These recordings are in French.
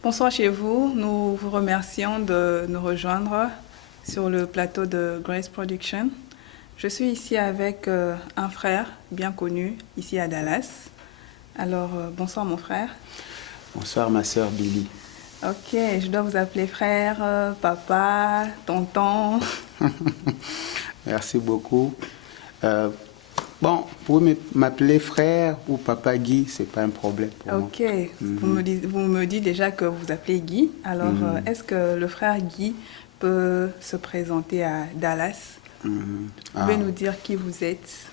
Bonsoir chez vous, nous vous remercions de nous rejoindre sur le plateau de Grace Production. Je suis ici avec un frère bien connu ici à Dallas. Alors, bonsoir mon frère. Bonsoir ma sœur Billy. Ok, je dois vous appeler frère, papa, tonton. Merci beaucoup. Bon, vous pouvez m'appeler frère ou papa Guy, c'est pas un problème pour moi. Ok, vous me dites déjà que vous appelez Guy. Alors, est-ce que le frère Guy peut se présenter à Dallas? Vous pouvez nous dire qui vous êtes?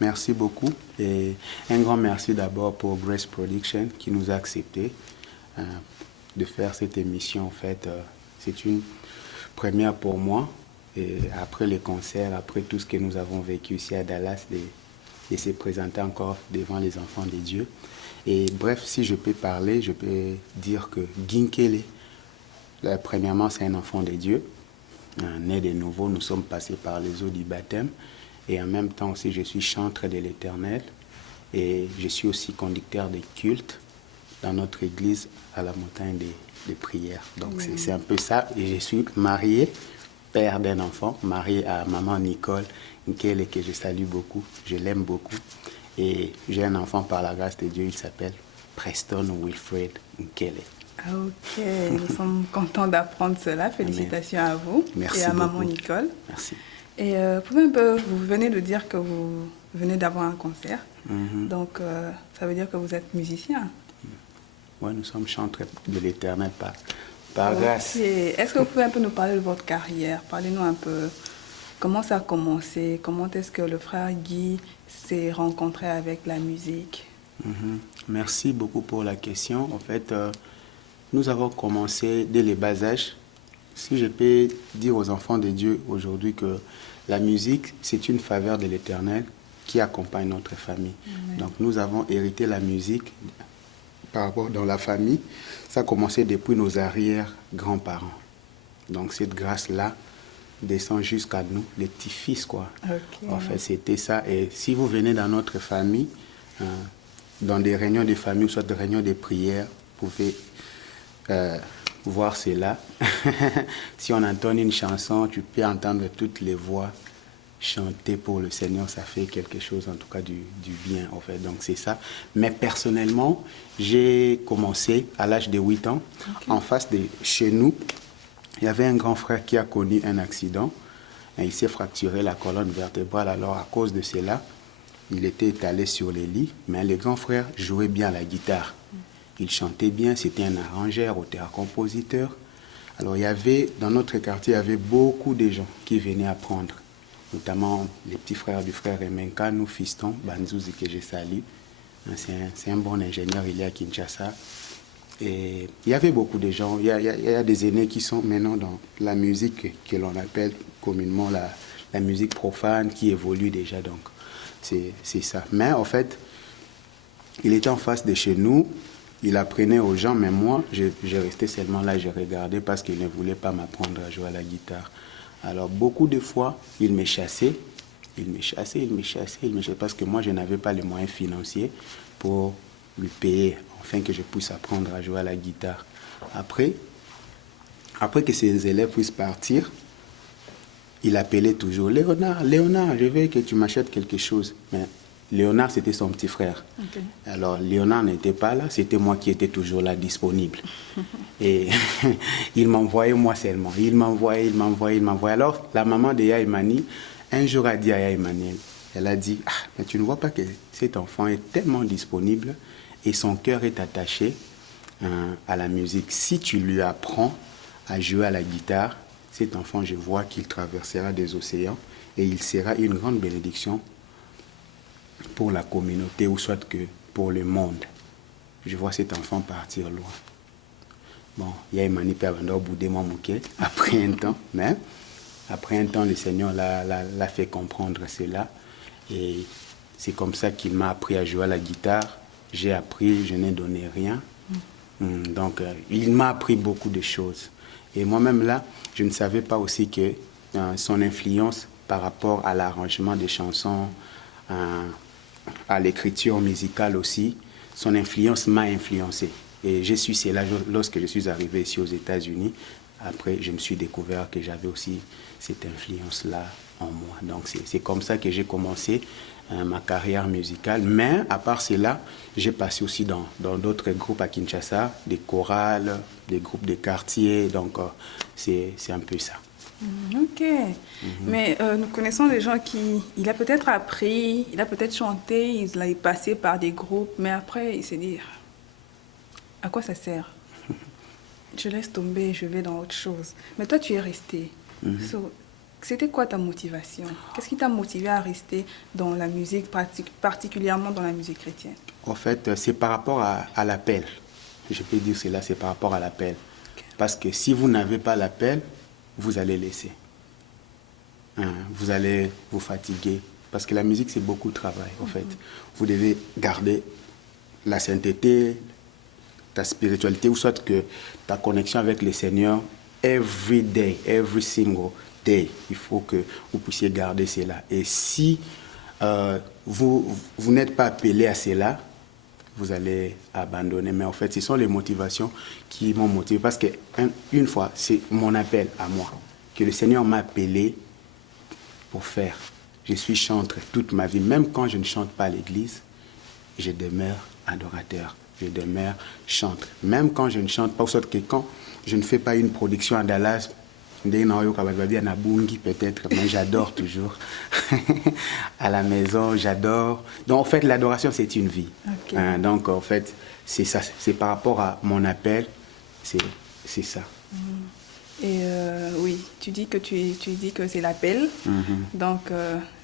Merci beaucoup. Et un grand merci d'abord pour Grace Production qui nous a accepté de faire cette émission. En fait, c'est une première pour moi. Et après les concerts, après tout ce que nous avons vécu ici à Dallas, de se présenter encore devant les enfants de Dieu. Et bref, si je peux parler, je peux dire que Ginkele, premièrement, c'est un enfant de Dieu, né de nouveau. Nous sommes passés par les eaux du baptême. Et en même temps aussi, je suis chantre de l'Éternel. Et je suis aussi conducteur de culte dans notre église à la montagne des prières. Donc c'est un peu ça. Et je suis marié, père d'un enfant, marié à maman Nicole Nkele, que je salue beaucoup, je l'aime beaucoup. Et j'ai un enfant par la grâce de Dieu, il s'appelle Preston Wilfred Nkele. Ok, nous sommes contents d'apprendre cela. Félicitations à vous. Merci et à beaucoup. maman Nicole. Merci. Et vous venez de dire que vous venez d'avoir un concert. Donc, ça veut dire que vous êtes musicien. Oui, nous sommes chantres de l'Éternel par grâce. Est-ce que vous pouvez un peu nous parler de votre carrière? Parlez-nous un peu comment ça a commencé, comment est-ce que le frère Guy s'est rencontré avec la musique? Merci beaucoup pour la question. En fait, nous avons commencé dès le bas âge. Si je peux dire aux enfants de Dieu aujourd'hui que la musique, c'est une faveur de l'Éternel qui accompagne notre famille. Amen. Donc nous avons hérité la musique par rapport dans la famille. Ça a commencé depuis nos arrière-grands-parents. Donc cette grâce-là descend jusqu'à nous, les petits-fils, quoi. Okay. En fait, c'était ça. Et si vous venez dans notre famille, dans des réunions de famille, ou soit des réunions de prière, vous pouvez voir cela. Si on entend une chanson, tu peux entendre toutes les voix chanter pour le Seigneur, ça fait quelque chose, en tout cas du bien, en fait. Donc c'est ça. Mais personnellement, j'ai commencé à l'âge de 8 ans. Okay. En face de chez nous, il y avait un grand frère qui a connu un accident. Et il s'est fracturé la colonne vertébrale. Alors à cause de cela, il était étalé sur les lits. Mais le grand frère jouait bien la guitare. Il chantait bien, c'était un arrangeur, auteur-compositeur. Alors il y avait, dans notre quartier, il y avait beaucoup de gens qui venaient apprendre. Notamment les petits frères du frère Emenka, nous fistons, Banzouzi que je salue. C'est un bon ingénieur, il est à Kinshasa. Et il y avait beaucoup de gens, il y a des aînés qui sont maintenant dans la musique que l'on appelle communément la musique profane, qui évolue déjà, donc c'est ça. Mais en fait, il était en face de chez nous, il apprenait aux gens, mais moi, je restais seulement là, je regardais parce qu'il ne voulait pas m'apprendre à jouer à la guitare. Alors, beaucoup de fois, il me chassait, parce que moi, je n'avais pas les moyens financiers pour lui payer, afin que je puisse apprendre à jouer à la guitare. Après que ses élèves puissent partir, il appelait toujours « Léonard, je veux que tu m'achètes quelque chose. » Mais Léonard, c'était son petit frère. Okay. Alors, Léonard n'était pas là, c'était moi qui étais toujours là, disponible. Et il m'envoyait moi seulement. Il m'envoyait. Alors, la maman de Yaïmani, un jour a dit à Yaïmani, elle a dit, mais tu ne vois pas que cet enfant est tellement disponible et son cœur est attaché à la musique. Si tu lui apprends à jouer à la guitare, cet enfant, je vois qu'il traversera des océans et il sera une grande bénédiction pour la communauté ou soit que pour le monde. Je vois cet enfant partir loin. Bon, il y a Emmanuel Pavando au bout de mon après un temps, mais après un temps, le Seigneur l'a fait comprendre cela. Et c'est comme ça qu'il m'a appris à jouer à la guitare. J'ai appris, je n'ai donné rien. Donc, il m'a appris beaucoup de choses. Et moi-même, là, je ne savais pas aussi que son influence par rapport à l'arrangement des chansons, à l'écriture musicale aussi, son influence m'a influencé. Et je suis cela lorsque je suis arrivé ici aux États-Unis. Après, je me suis découvert que j'avais aussi cette influence-là en moi. Donc, c'est comme ça que j'ai commencé ma carrière musicale. Mais, à part cela, j'ai passé aussi dans d'autres groupes à Kinshasa, des chorales, des groupes de quartier. Donc, c'est un peu ça. Ok. Mais nous connaissons des gens qui... Il a peut-être appris, il a peut-être chanté, il a passé par des groupes, mais après, il s'est dit, à quoi ça sert? Je laisse tomber, je vais dans autre chose. Mais toi, tu es resté. So, c'était quoi ta motivation? Qu'est-ce qui t'a motivé à rester dans la musique, particulièrement dans la musique chrétienne? En fait, c'est par rapport à l'appel. Je peux dire cela, c'est par rapport à l'appel. Okay. Parce que si vous n'avez pas l'appel, vous allez laisser. Vous allez vous fatiguer. Parce que la musique, c'est beaucoup de travail, en fait. Vous devez garder la sainteté, ta spiritualité, ou soit que ta connexion avec le Seigneur, every day, every single day, il faut que vous puissiez garder cela. Et si vous n'êtes pas appelé à cela, vous allez abandonner. Mais en fait, ce sont les motivations qui m'ont motivé. Parce qu'une fois, c'est mon appel à moi, que le Seigneur m'a appelé pour faire. Je suis chanteur toute ma vie. Même quand je ne chante pas à l'église, je demeure adorateur. Je demeure chanteur. Même quand je ne chante pas, sauf que quand je ne fais pas une production à Dallas, peut-être, mais j'adore toujours. À la maison, j'adore. Donc, en fait, l'adoration, c'est une vie. Okay. Donc, en fait, c'est ça. C'est par rapport à mon appel, c'est ça. Et oui, tu dis que c'est l'appel. Donc,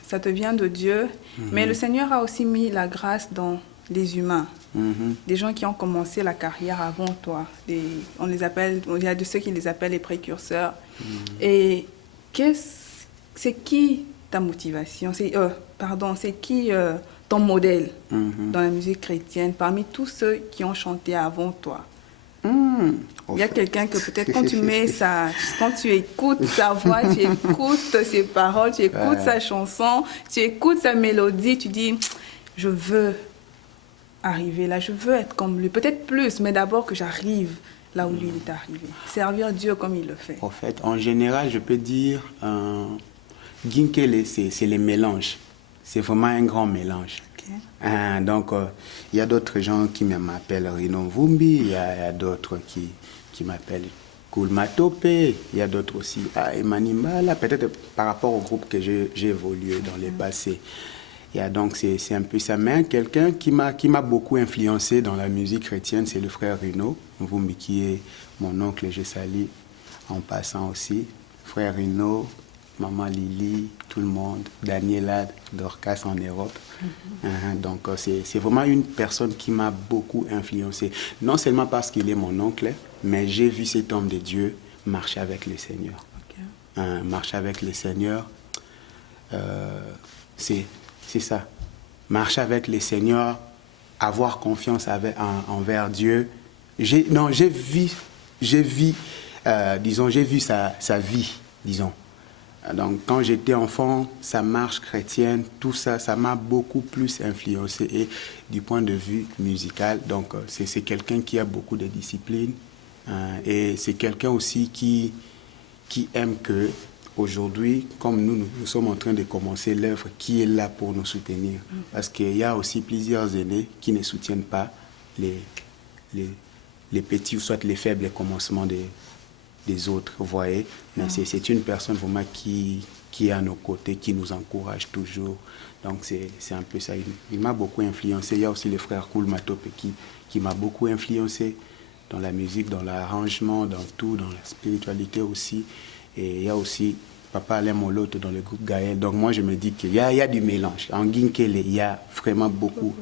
ça te vient de Dieu. Mais le Seigneur a aussi mis la grâce dans les humains. Des gens qui ont commencé la carrière avant toi. On les appelle, il y a de ceux qui les appellent les précurseurs. Et c'est qui ta motivation? C'est qui ton modèle dans la musique chrétienne parmi tous ceux qui ont chanté avant toi? Il y a quelqu'un que peut-être quand quand tu écoutes sa voix, tu écoutes ses paroles, tu écoutes sa chanson, tu écoutes sa mélodie, tu dis, je veux arriver là, je veux être comme lui, peut-être plus, mais d'abord que j'arrive là où lui est arrivé, servir Dieu comme il le fait. En fait, en général, je peux dire, Ginkele, c'est les mélanges, c'est vraiment un grand mélange. Okay. Donc, il y a d'autres gens qui m'appellent Rino Vumbi, il y a d'autres qui m'appellent Koulmatope, il y a d'autres aussi, Emanimbala, peut-être par rapport au groupe que j'ai évolué dans les passés. Donc, c'est un peu ça. Mais quelqu'un qui m'a beaucoup influencé dans la musique chrétienne, c'est le frère Rino Vumbi, qui est mon oncle, je salue en passant aussi. Frère Rino, maman Lily, tout le monde, Daniela, Dorcas en Europe. Donc, c'est vraiment une personne qui m'a beaucoup influencé. Non seulement parce qu'il est mon oncle, mais j'ai vu cet homme de Dieu marcher avec le Seigneur. Okay. Marcher avec le Seigneur, c'est ça. Marcher avec le Seigneur, avoir confiance envers Dieu. J'ai vu sa vie, disons. Donc, quand j'étais enfant, sa marche chrétienne, tout ça, ça m'a beaucoup plus influencé. Et du point de vue musical, donc, c'est quelqu'un qui a beaucoup de discipline. Et c'est quelqu'un aussi qui aime que, aujourd'hui, comme nous sommes en train de commencer l'œuvre, qui est là pour nous soutenir. Parce qu'il y a aussi plusieurs aînés qui ne soutiennent pas les petits ou soit les faibles commencements des autres, vous voyez. Mais c'est une personne vraiment qui est à nos côtés, qui nous encourage toujours. Donc, c'est un peu ça. Il m'a beaucoup influencé. Il y a aussi le frère Koulmatope qui m'a beaucoup influencé. dans la musique, dans l'arrangement, dans tout, dans la spiritualité aussi. Et il y a aussi Papa Alain Moloto dans le groupe Gaël. Donc moi, je me dis qu'il y a du mélange. En Guinkele, il y a vraiment beaucoup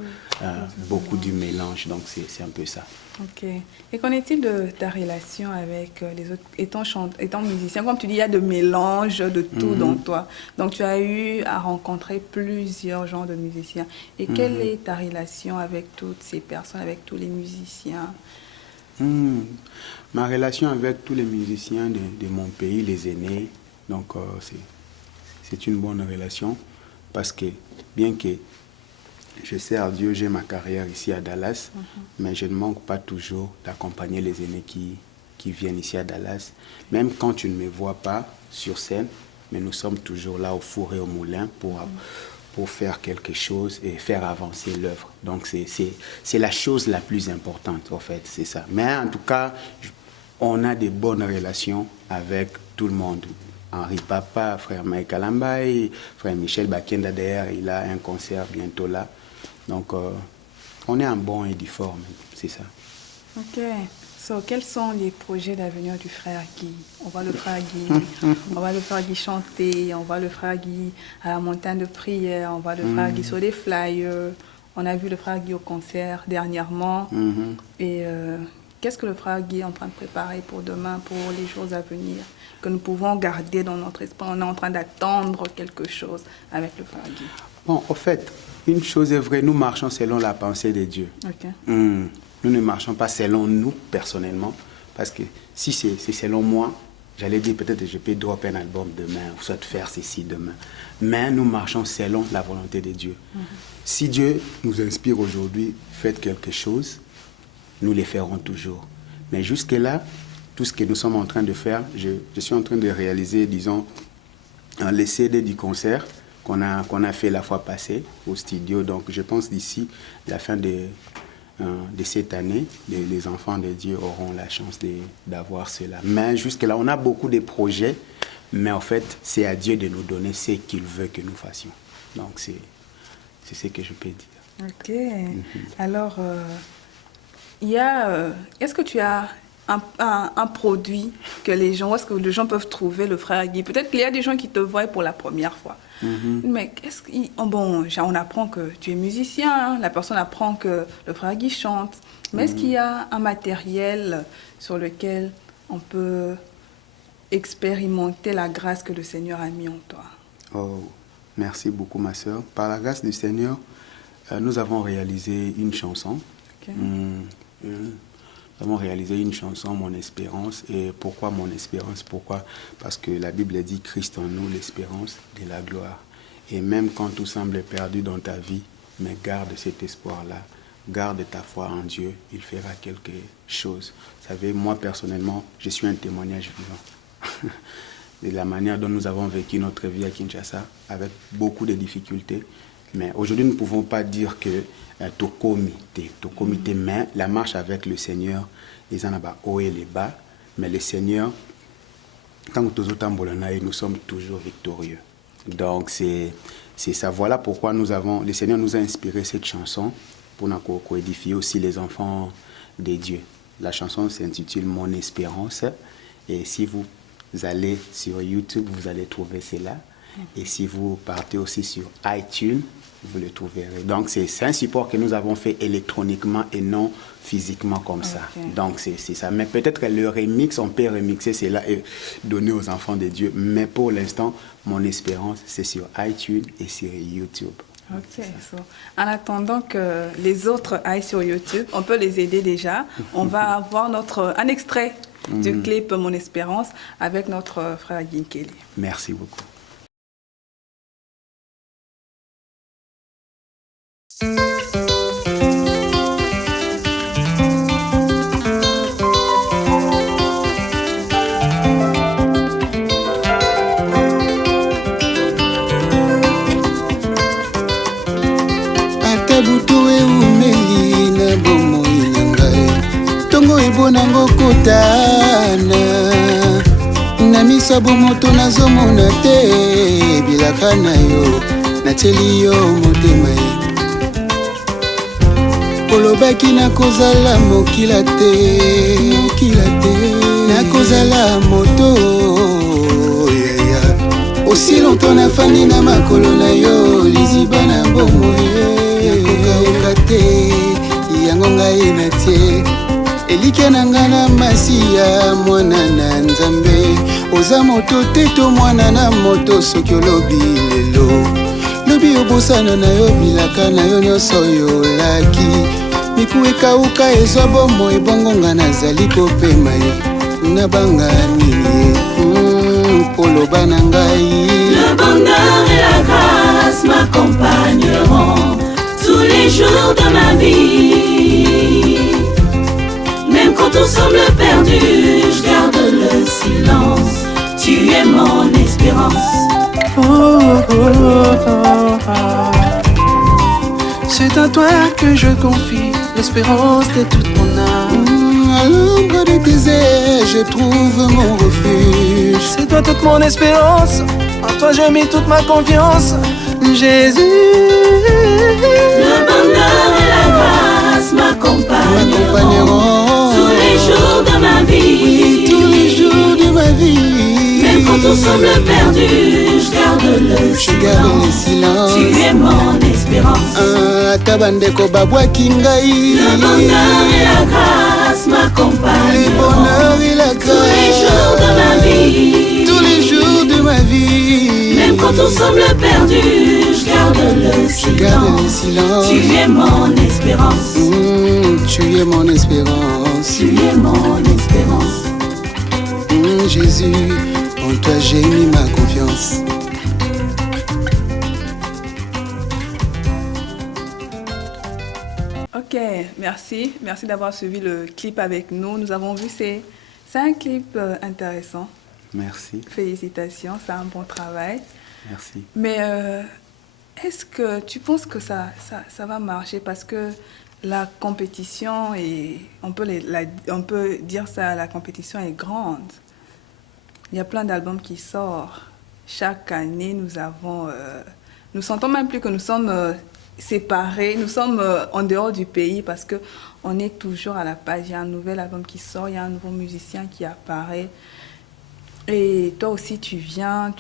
du mélange. Donc c'est un peu ça. Ok. Et qu'en est-il de ta relation avec les autres, étant musicien? Comme tu dis, il y a de mélange de tout dans toi. Donc tu as eu à rencontrer plusieurs genres de musiciens. Et quelle est ta relation avec toutes ces personnes, avec tous les musiciens? Ma relation avec tous les musiciens de mon pays, les aînés, donc c'est une bonne relation parce que bien que je sers Dieu, j'ai ma carrière ici à Dallas, mais je ne manque pas toujours d'accompagner les aînés qui viennent ici à Dallas. Même quand tu ne me vois pas sur scène, mais nous sommes toujours là au four et au moulin pour faire quelque chose et faire avancer l'œuvre. Donc c'est la chose la plus importante, en fait, c'est ça. Mais en tout cas, on a des bonnes relations avec tout le monde. Henri Papa, frère Mike Alambaye, frère Michel Bakenda, d'ailleurs, il a un concert bientôt là. Donc, on est en bon et du fort, c'est ça. Ok. So, quels sont les projets d'avenir du frère Guy? On voit le frère Guy, on voit le frère Guy chanter, on voit le frère Guy à la montagne de prière, on voit le frère Guy sur des flyers, on a vu le frère Guy au concert dernièrement. Et qu'est-ce que le frère Guy est en train de préparer pour demain, pour les jours à venir, que nous pouvons garder dans notre esprit? On est en train d'attendre quelque chose avec le frère Guy. Bon, en fait, une chose est vraie, nous marchons selon la pensée de Dieu. Okay. Nous ne marchons pas selon nous, personnellement, parce que si c'est selon moi, j'allais dire peut-être que je peux drop un album demain, ou soit faire ceci demain. Mais nous marchons selon la volonté de Dieu. Si Dieu nous inspire aujourd'hui, faites quelque chose, nous le ferons toujours. Mais jusque-là, tout ce que nous sommes en train de faire, je suis en train de réaliser, disons, les CD du concert qu'on a fait la fois passée au studio. Donc je pense d'ici la fin de cette année, les enfants de Dieu auront la chance d'avoir cela. Mais jusque-là, on a beaucoup de projets, mais en fait, c'est à Dieu de nous donner ce qu'il veut que nous fassions. Donc c'est ce que je peux dire. Ok. Alors, est-ce que tu as un produit que les gens, où est-ce que les gens peuvent trouver le frère Guy? Peut-être qu'il y a des gens qui te voient pour la première fois. Mais on apprend que tu es musicien, hein? La personne apprend que le frère Guy chante. Mais est-ce qu'il y a un matériel sur lequel on peut expérimenter la grâce que le Seigneur a mis en toi? Oh, merci beaucoup, ma sœur. Par la grâce du Seigneur, nous avons réalisé une chanson. Okay. Nous avons réalisé une chanson, Mon Espérance. Et pourquoi Mon Espérance? Pourquoi? Parce que la Bible dit Christ en nous, l'espérance de la gloire. Et même quand tout semble perdu dans ta vie, mais garde cet espoir-là. Garde ta foi en Dieu, il fera quelque chose. Vous savez, moi personnellement, je suis un témoignage vivant. De la manière dont nous avons vécu notre vie à Kinshasa, avec beaucoup de difficultés. Mais aujourd'hui, nous ne pouvons pas dire que comité, mais la marche avec le Seigneur, les en a haut et les bas, mais le Seigneur, quand nous sommes toujours victorieux. Donc c'est ça. Voilà pourquoi le Seigneur nous a inspiré cette chanson pour nous édifier aussi les enfants de Dieu. La chanson s'intitule Mon Espérance. Et si vous allez sur YouTube, vous allez trouver cela. Et si vous partez aussi sur iTunes, vous le trouverez. Donc c'est un support que nous avons fait électroniquement et non physiquement comme ça. Donc c'est ça. Mais peut-être que le remix, on peut remixer cela et donner aux enfants de Dieu. Mais pour l'instant, Mon Espérance, c'est sur iTunes et sur YouTube. Ok. So, en attendant que les autres aillent sur YouTube, on peut les aider déjà. On va avoir un extrait du clip Mon Espérance avec notre frère Guy Kelly. Merci beaucoup. Nango kotana na misabu moto nazomona te bilaka na yo nateli yo motema olobaki nakozala mokila te nakozala moto aussi longtemps nafandi na makolo na yo liziba na bomo nakokauka te yango ngai natie elike na nga na masiya mwana na nzambe oza moto te to mwana na moto soki olobi lelo lobi obosana na yo bilaka na yo nyonso yolaki miku ekauka ezwa bomo ebongo nga nazali kopema ye nabanga nini poloba na ngai. Le bonheur et la grâce m'accompagneront tous les jours de ma vie. Même quand tout semble perdu, je garde le silence. Tu es mon espérance. C'est à toi que je confie l'espérance de toute mon âme. À l'ombre de tes ailes, je trouve mon refuge. C'est toi toute mon espérance, en toi j'ai mis toute ma confiance. Jésus. Le bonheur et la grâce m'accompagneront tous les jours de ma vie. Oui, tous les jours de ma vie. Même quand tout semble perdu, je garde le silence. Tu es mon espérance. Tabandeko babwaki ngai. Le bonheur et la grâce m'accompagnent. Le bonheur et la grâce. Tous les jours de ma vie. Tous les jours de ma vie. Même quand tout semble perdu, je garde le silence. Tu es mon espérance. Tu es mon espérance. Tu es mon espérance. Jésus, en toi j'ai mis ma confiance. Ok, merci. Merci d'avoir suivi le clip avec nous. Nous avons vu, c'est un clip intéressant. Merci. Félicitations, c'est un bon travail. Merci. Mais est-ce que tu penses que ça va marcher? Parce que la compétition, on peut dire ça, la compétition est grande. Il y a plein d'albums qui sortent. Chaque année, nous sentons même plus que nous sommes séparés. Nous sommes en dehors du pays parce qu'on est toujours à la page. Il y a un nouvel album qui sort, il y a un nouveau musicien qui apparaît. Et toi aussi, tu viens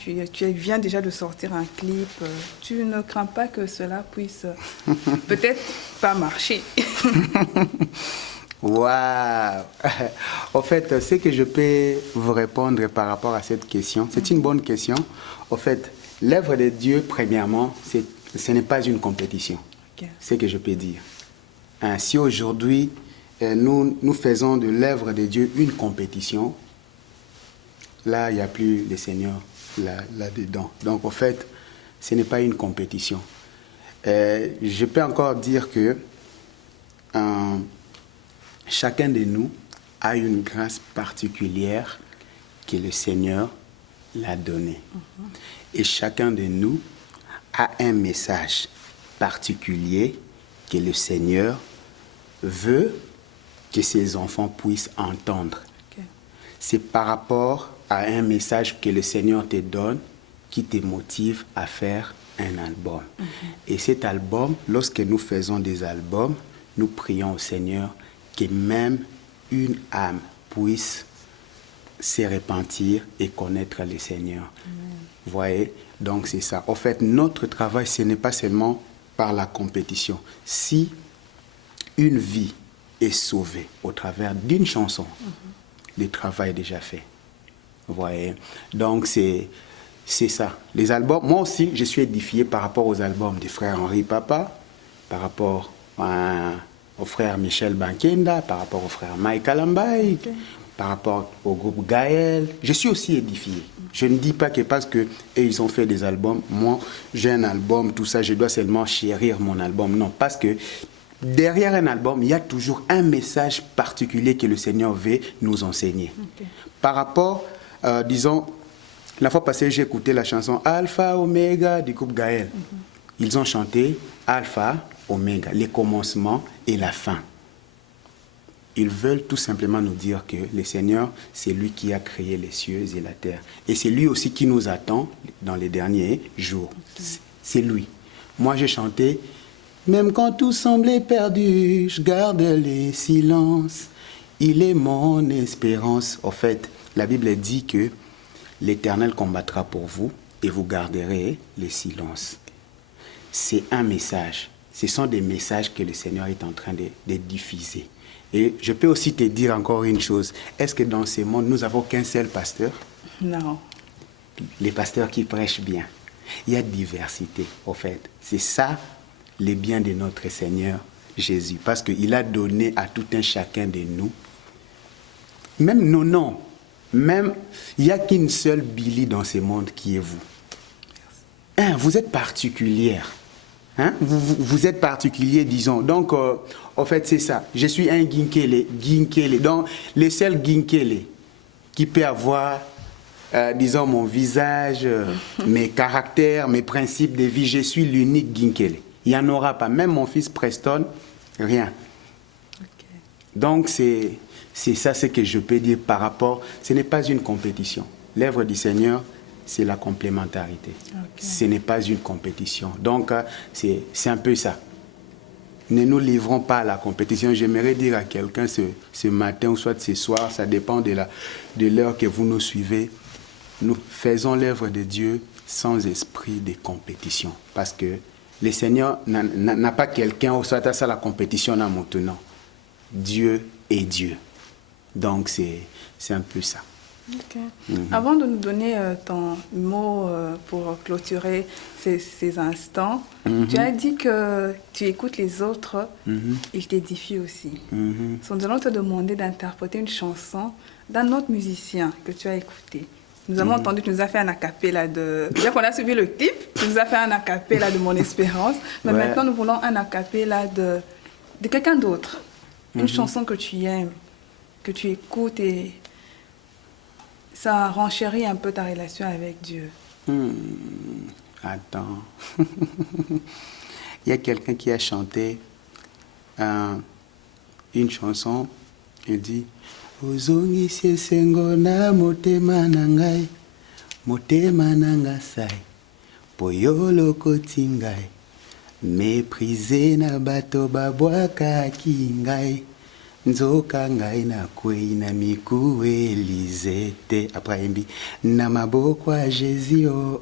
déjà de sortir un clip. Tu ne crains pas que cela puisse peut-être pas marcher? Waouh! En fait, ce que je peux vous répondre par rapport à cette question, c'est une bonne question. En fait, l'œuvre de Dieu, premièrement, ce n'est pas une compétition. Okay. C'est ce que je peux dire. Si aujourd'hui, nous faisons de l'œuvre de Dieu une compétition, là, il n'y a plus le Seigneur là-dedans. Donc, en fait, ce n'est pas une compétition. Je peux encore dire que chacun de nous a une grâce particulière que le Seigneur l'a donnée. Et chacun de nous a un message particulier que le Seigneur veut que ses enfants puissent entendre. Okay. C'est par rapport à un message que le Seigneur te donne qui te motive à faire un album. Et cet album, lorsque nous faisons des albums, nous prions au Seigneur que même une âme puisse se repentir et connaître le Seigneur. Vous voyez? Donc c'est ça. En fait, notre travail, ce n'est pas seulement par la compétition. Si une vie est sauvée au travers d'une chanson, le travail est déjà fait. Vous voyez? Donc c'est ça. Les albums, moi aussi, je suis édifié par rapport aux albums du frère Henri Papa, par rapport au frère Michel Bankenda, par rapport au frère Mike Alambaï, okay, par rapport au groupe Gaël. Je suis aussi édifié. Je ne dis pas que parce qu'ils ont fait des albums, moi j'ai un album, tout ça, je dois seulement chérir mon album. Non, parce que derrière un album, il y a toujours un message particulier que le Seigneur veut nous enseigner. Okay. Par rapport, disons, la fois passée, j'ai écouté la chanson Alpha Omega du groupe Gaël. Ils ont chanté Alpha Omega, les commencements et la fin. Ils veulent tout simplement nous dire que le Seigneur, c'est lui qui a créé les cieux et la terre. Et c'est lui aussi qui nous attend dans les derniers jours. Okay. C'est lui. Moi, j'ai chanté Même quand tout semblait perdu, je garde les silences. Il est mon espérance. En fait, la Bible dit que l'Éternel combattra pour vous et vous garderez les silences. C'est un message. Ce sont des messages que le Seigneur est en train de diffuser. Et je peux aussi te dire encore une chose. Est-ce que dans ce monde, nous n'avons qu'un seul pasteur? Non. Les pasteurs qui prêchent bien. Il y a diversité, en fait. C'est ça, le bien de notre Seigneur Jésus. Parce qu'il a donné à tout un chacun de nous, même nos noms, même, il n'y a qu'une seule Billy dans ce monde qui est vous. Hein, vous êtes particulière. Hein? Vous êtes particulier, disons. Donc, en fait, c'est ça. Je suis un Ginkele. Donc, le seul Ginkele qui peut avoir, disons, mon visage, mes caractères, mes principes de vie, je suis l'unique Ginkele. Il n'y en aura pas. Même mon fils Preston, rien. Okay. Donc, c'est ça ce que je peux dire par rapport. Ce n'est pas une compétition. L'œuvre du Seigneur, c'est la complémentarité. Okay. Ce n'est pas une compétition. Donc, c'est un peu ça. Ne nous livrons pas à la compétition. J'aimerais dire à quelqu'un ce matin ou soit ce soir, ça dépend de l'heure que vous nous suivez. Nous faisons l'œuvre de Dieu sans esprit de compétition. Parce que le Seigneur n'a pas quelqu'un ou soit à ça la compétition là maintenant. Dieu est Dieu. Donc, c'est un peu ça. Okay. Avant de nous donner ton mot pour clôturer ces instants, tu as dit que tu écoutes les autres, ils t'édifient aussi. Nous allons te demander d'interpréter une chanson d'un autre musicien que tu as écouté. Nous avons entendu, tu nous as fait un acapella de... Déjà qu'on a suivi le clip, tu nous as fait un acapella de Mon Espérance, mais maintenant nous voulons un acapella de quelqu'un d'autre. Une chanson que tu aimes, que tu écoutes et ça renchérit un peu ta relation avec Dieu. Attends. Il y a quelqu'un qui a chanté une chanson, il dit Ozongisi esengo na motema na ngai, motema na nga sai, poyolo koti ngai, méprisé na bato babwakaki ngai, nzoka ngai na kwei na miku Elizete. Après yembi na maboko ya Jésus oh,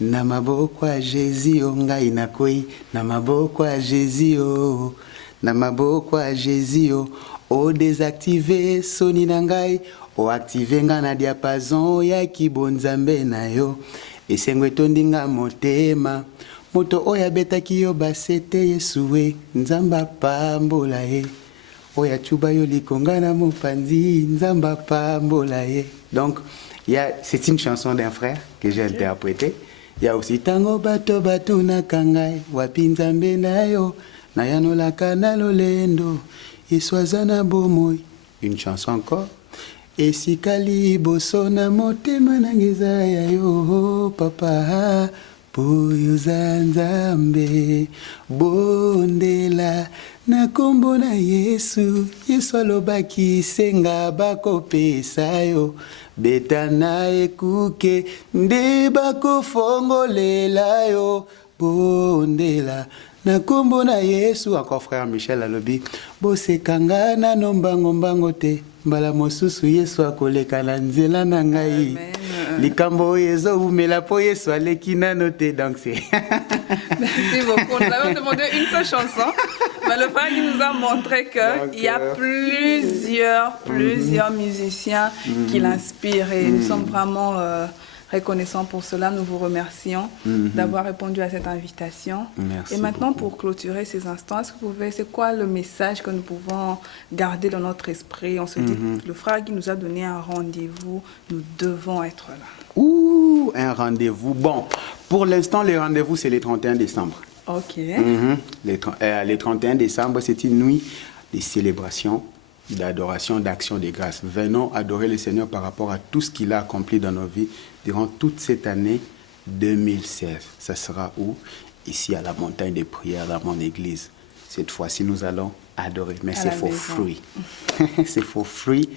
na maboko ya Jésus oh, ngai na kwei na maboko ya Jésus oh, na maboko ya Jésus oh. O désactiver soni na ngai, o activer nga na diapason ya kibonzambe na yo. Esengo etondinga motema, moto oya betaki yo basete Yesue, nzamba pambola ye. Oya chuba yo likonga na mopanzi, nzamba pambola ye. Donc, c'est une chanson d'un frère que j'ai interprétée. Il y a aussi tango bato bato na kangai, wapi nzambe na yo, na yanolaka na lolendo. Et soazana bomoi, une chanson encore. Et si kali bosona motema nangeza ya yo papa poyo zanzambe bondela na kombo na Yesu Yesu alobaki senga bakopesa yo beta na ekuke nde bakofongolela yo bondela na kombo na Yesu. Encore frère Michel alobi bosekanga na nombango te mbala mosusu Yesu akoleka na nzela na ngai likambo yezo umela po Yesu aleki nano te. Donc c'est merci beaucoup. Nous avons demandé une seule chanson, mais le frère qui nous a montré qu'il y a plusieurs musiciens qui l'inspirent et nous sommes vraiment reconnaissants pour cela. Nous vous remercions d'avoir répondu à cette invitation. Merci et maintenant, beaucoup. pour clôturer ces instants, c'est quoi le message que nous pouvons garder dans notre esprit? On se dit, le frère qui nous a donné un rendez-vous, nous devons être là. Ouh, un rendez-vous. Bon, pour l'instant, le rendez-vous, c'est le 31 décembre. Ok. Le 31 décembre, c'est une nuit de célébration, d'adoration, d'action de grâce. Venons adorer le Seigneur par rapport à tout ce qu'il a accompli dans nos vies durant toute cette année 2016. Ça sera où? Ici à la montagne des prières, dans mon église. Cette fois-ci, nous allons adorer. Mais À c'est la for maison. free. C'est for free.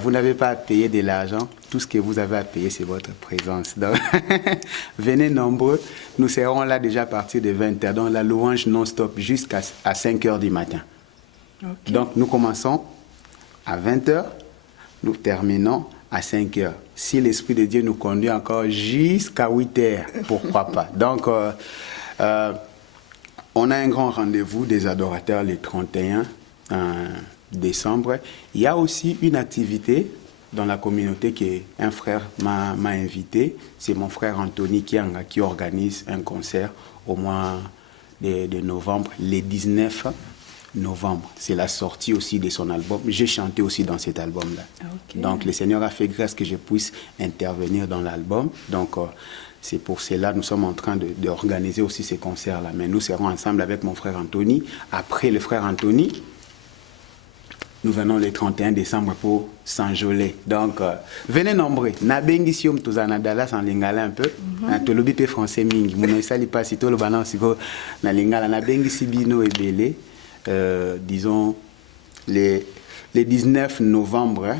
Vous n'avez pas à payer de l'argent. Tout ce que vous avez à payer, c'est votre présence. Donc, venez nombreux. Nous serons là déjà à partir de 20h. Donc, la louange non-stop jusqu'à 5h du matin. Ok. Donc, nous commençons à 20h. Nous terminons à 5h. Si l'Esprit de Dieu nous conduit encore jusqu'à 8h, pourquoi pas. Donc, on a un grand rendez-vous des adorateurs le 31 décembre. Il y a aussi une activité dans la communauté qu'un frère m'a invité. C'est mon frère Anthony Kianga qui organise un concert au mois de novembre, le 19 novembre. C'est la sortie aussi de son album. J'ai chanté aussi dans cet album-là. Ok. Donc, le Seigneur a fait grâce que je puisse intervenir dans l'album. Donc, c'est pour cela que nous sommes en train d'organiser aussi ces concerts-là. Mais nous serons ensemble avec mon frère Anthony. Après le frère Anthony, nous venons le 31 décembre pour s'enjoler. Donc, venez nombreux. Nabengi siom tozana Dallas en lingala un peu. Tolobi pe français mingi. Mouno sali pas si tolo banan siko na lingala. Nabengi sibino ebele. Disons le 19 novembre,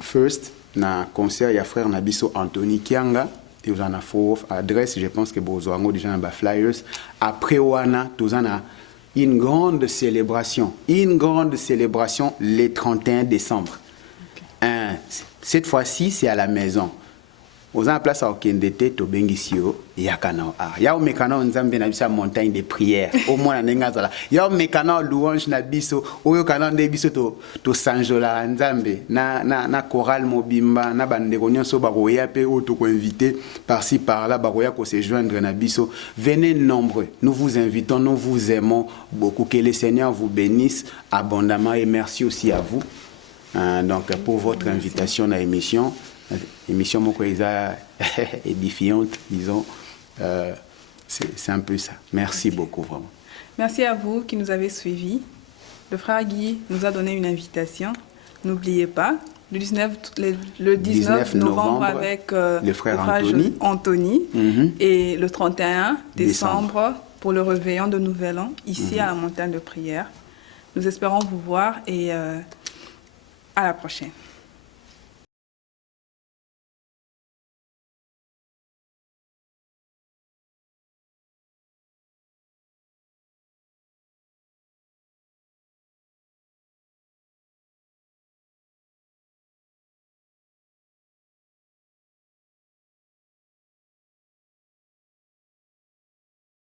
first, na concert, il y a frère Nabiso Anthony Kianga. Et vous en avez adresse, je pense que vous avez déjà des flyers. Après, Wana, vous en avez une grande célébration le 31 décembre. Okay. Cette fois-ci, c'est à la maison. Vous avez place à Okendete, to Bengisio, Yakana. Ya mekana nzambe na bisa montagne de prière. Au moins na ngazala. Ya mekana louange na biso, oyo kana nde biso to sanjola nzambe na chorale mobimba na bandeko nyonso bakoya pe o to ko inviter par-ci par-là bakoya ko se joindre na biso. Venez nombreux. Nous vous invitons, nous vous aimons beaucoup. Que le Seigneur vous bénisse abondamment et merci aussi à vous. Donc pour votre invitation à l'émission. Émission Mokoïza édifiante, disons. C'est un peu ça. Merci beaucoup, vraiment. Merci à vous qui nous avez suivis. Le frère Guy nous a donné une invitation. N'oubliez pas, le 19 novembre avec le frère Anthony et le 31 décembre pour le réveillon de Nouvel An, ici à la montagne de prière. Nous espérons vous voir et à la prochaine.